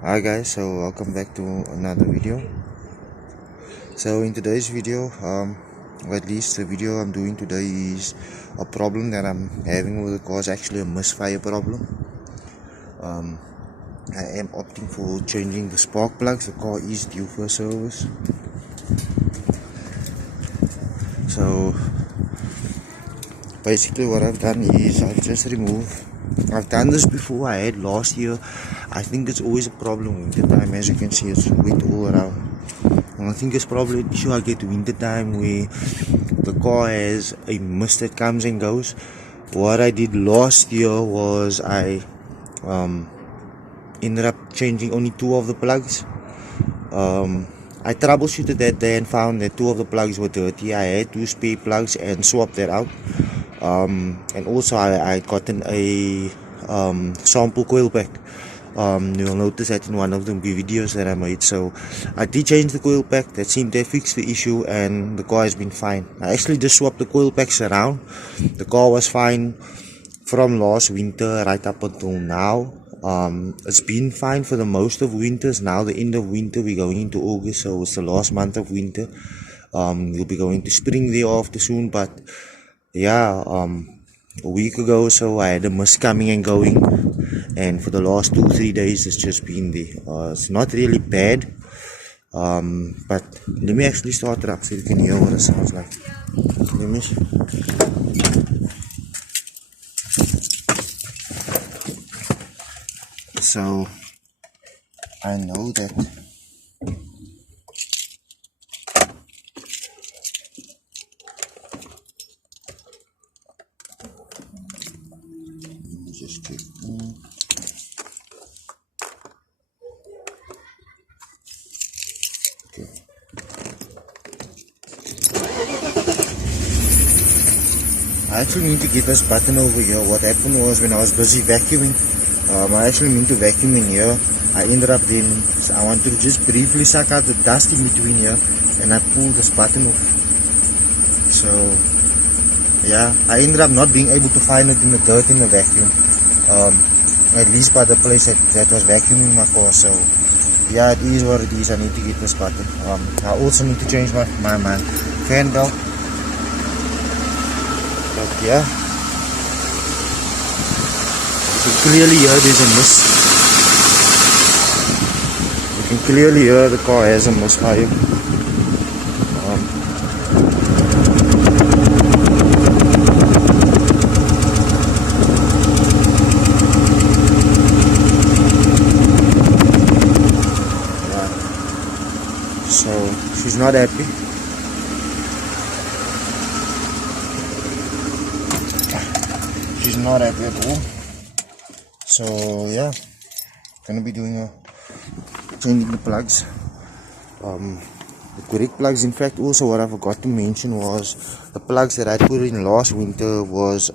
Hi guys, so welcome back to another video. So in today's video, or at least the video I'm doing today is a problem that I'm having with the car. Is actually a misfire problem. I am opting for changing the spark plugs. The car is due for a service. So basically what I've done is I've done this before. I had last year. I think it's always a problem winter time. As you can see, it's wet all around. And I think it's probably an issue I get winter time where the car has a mist that comes and goes. What I did last year was I ended up changing only 2 of the plugs. I troubleshooted that day and found that 2 of the plugs were dirty. I had 2 spare plugs and swapped that out. And also I had gotten a sample coil pack. You'll notice that in one of the videos that I made. So I did change the coil pack. That seemed to fix the issue and the car has been fine. I actually just swapped the coil packs around. The car was fine from last winter right up until now. It's been fine for the most of winters. Now the end of winter, we're going into August, so it's the last month of winter. We'll be going to spring thereafter soon, but yeah, a week ago or so I had a mist coming and going, and for the last 2-3 days it's just been there. It's not really bad, but let me actually start it up so you can hear what it sounds like. Let me. So I know that just check. Okay. I actually need to get this button over here. What happened was when I was busy vacuuming, I actually meant to vacuum in here. I ended up then, so I wanted to just briefly suck out the dust in between here, and I pulled this button off. So yeah, I ended up not being able to find it in the dirt in the vacuum, at least by the place that was vacuuming my car. So yeah, it is what it is. I need to get this button. I also need to change my fan belt. But yeah, you can clearly hear there's a mist. You can clearly hear the car has a misfire. So she's not happy. She's not happy at all. So yeah, gonna be doing changing the plugs. The correct plugs. In fact, also what I forgot to mention was the plugs that I put in last winter was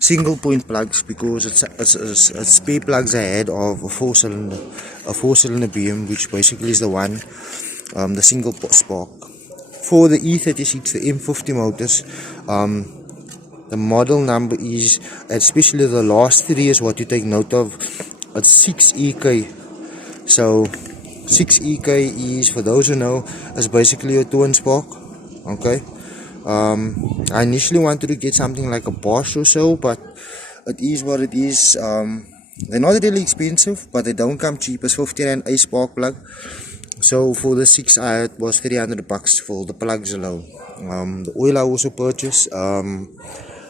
single point plugs, because it's spare plugs I had of a 4-cylinder BM, which basically is the one, the single spark for the E36, the M50 motors. The model number is, especially the last 3 is what you take note of. It's 6EK. So 6EK is, for those who know, is basically a twin spark. Okay. I initially wanted to get something like a Bosch or so, but it is what it is. They're not really expensive, but they don't come cheap. It's 50 Rand a spark plug. So for the 6, it was 300 bucks for the plugs alone. The oil I also purchased,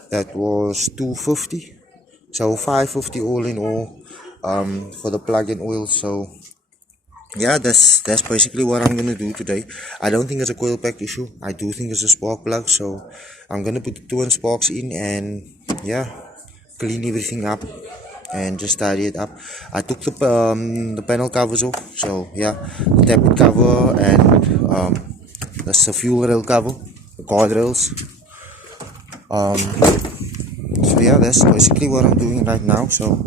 that was 250, so 550 all in all, for the plug and oil. So yeah, that's basically what I'm gonna do today. I don't think it's a coil pack issue. I do think it's a spark plug. So I'm gonna put the twin sparks in and yeah, clean everything up and just tidy it up. I took the panel covers off. So yeah, the tappet cover and that's the fuel rail cover, the guardrails. So yeah, that's basically what I'm doing right now. So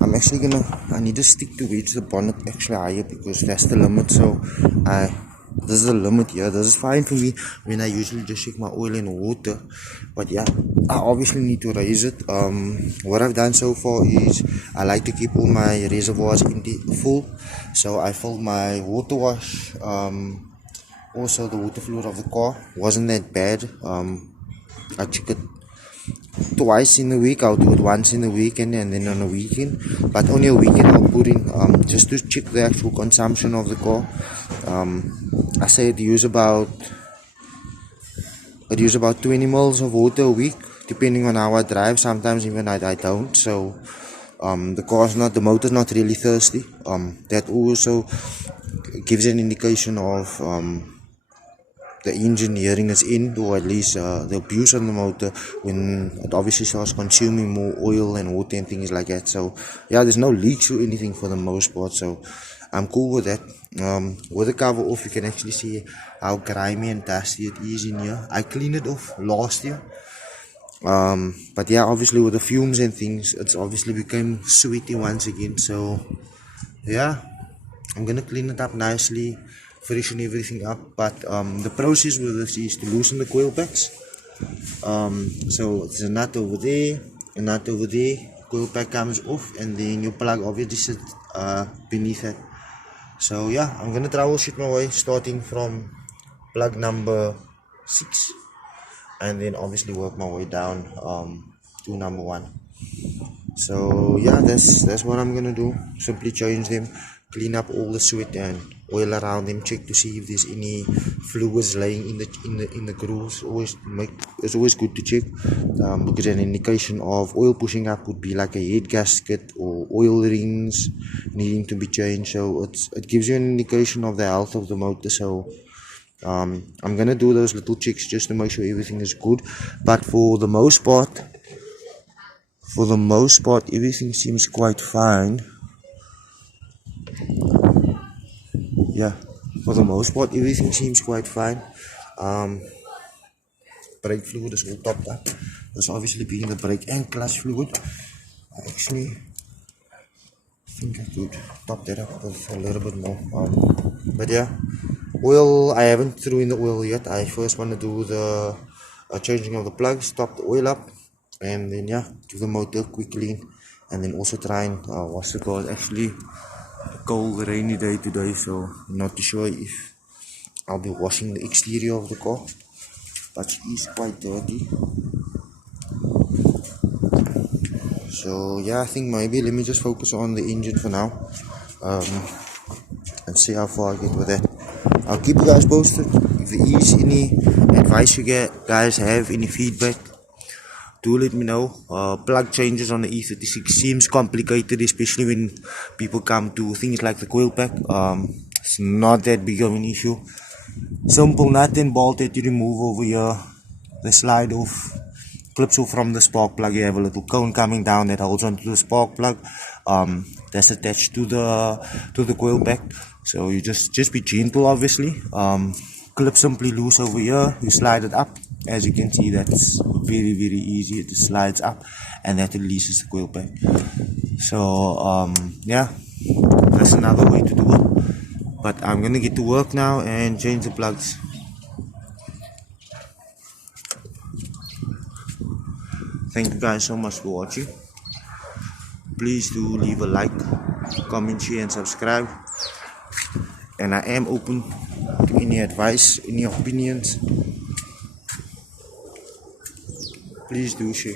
I'm actually I need to stick to wedge the bonnet actually higher, because that's the limit. So I this is the limit here. This is fine for me when I usually just check my oil and water, but yeah, I obviously need to raise it. What I've done so far is I like to keep all my reservoirs full, so I filled my water wash. Also the water fluid of the car wasn't that bad. I check it twice in a week. I'll do it once in a weekend and then on a weekend, but only a weekend I'll put in just to check the actual consumption of the car. I say it use about 20 mils of water a week, depending on how I drive. Sometimes even I don't. So the motor's not really thirsty. That also gives an indication of the engineering is in, or at least the abuse on the motor when it obviously starts consuming more oil and water and things like that. So yeah, there's no leaks or anything for the most part, so I'm cool with that. With the cover off, you can actually see how grimy and dusty it is in here. I cleaned it off last year, but yeah, obviously with the fumes and things, it's obviously became sweaty once again. So yeah, I'm gonna clean it up nicely, freshen everything up. But the process with this is to loosen the coil packs. So there's a nut over there, a nut over there. Coil pack comes off, and then your plug obviously sits beneath it. So yeah, I'm gonna troubleshoot my way, starting from plug number 6, and then obviously work my way down to number 1. So yeah, that's what I'm gonna do. Simply change them, clean up all the sweat and oil around them, check to see if there's any fluids laying in the grooves. It's always good to check, because an indication of oil pushing up would be like a head gasket or oil rings needing to be changed. So it gives you an indication of the health of the motor. So I'm gonna do those little checks just to make sure everything is good. But for the most part everything seems quite fine. Yeah, for the most part everything seems quite fine. Brake fluid is all topped up. This obviously being the brake and clutch fluid. I actually think I could top that up with a little bit more. But yeah, oil, I haven't threw in the oil yet. I first want to do the changing of the plugs, top the oil up, and then yeah, give the motor a quick clean, and then also try and wash the car. It's actually a cold, rainy day today, so I'm not too sure if I'll be washing the exterior of the car, but it is quite dirty. So yeah, I think maybe let me just focus on the engine for now, and see how far I get with that. I'll keep you guys posted. If there is any advice you guys have, any feedback, do let me know. Plug changes on the E36 seems complicated, especially when people come to things like the coil pack. It's not that big of an issue. Simple nut and bolt that you remove over here. They slide off, clips off from the spark plug. You have a little cone coming down that holds onto the spark plug. That's attached to the coil pack. So you just be gentle, obviously. Clip simply loose over here. You slide it up. As you can see, that's very easy. It slides up, and that releases the coil pack. So yeah, that's another way to do it. But I'm gonna get to work now and change the plugs. Thank you guys so much for watching. Please do leave a like, comment, share and subscribe. And I am open to any advice, any opinions. Please do share.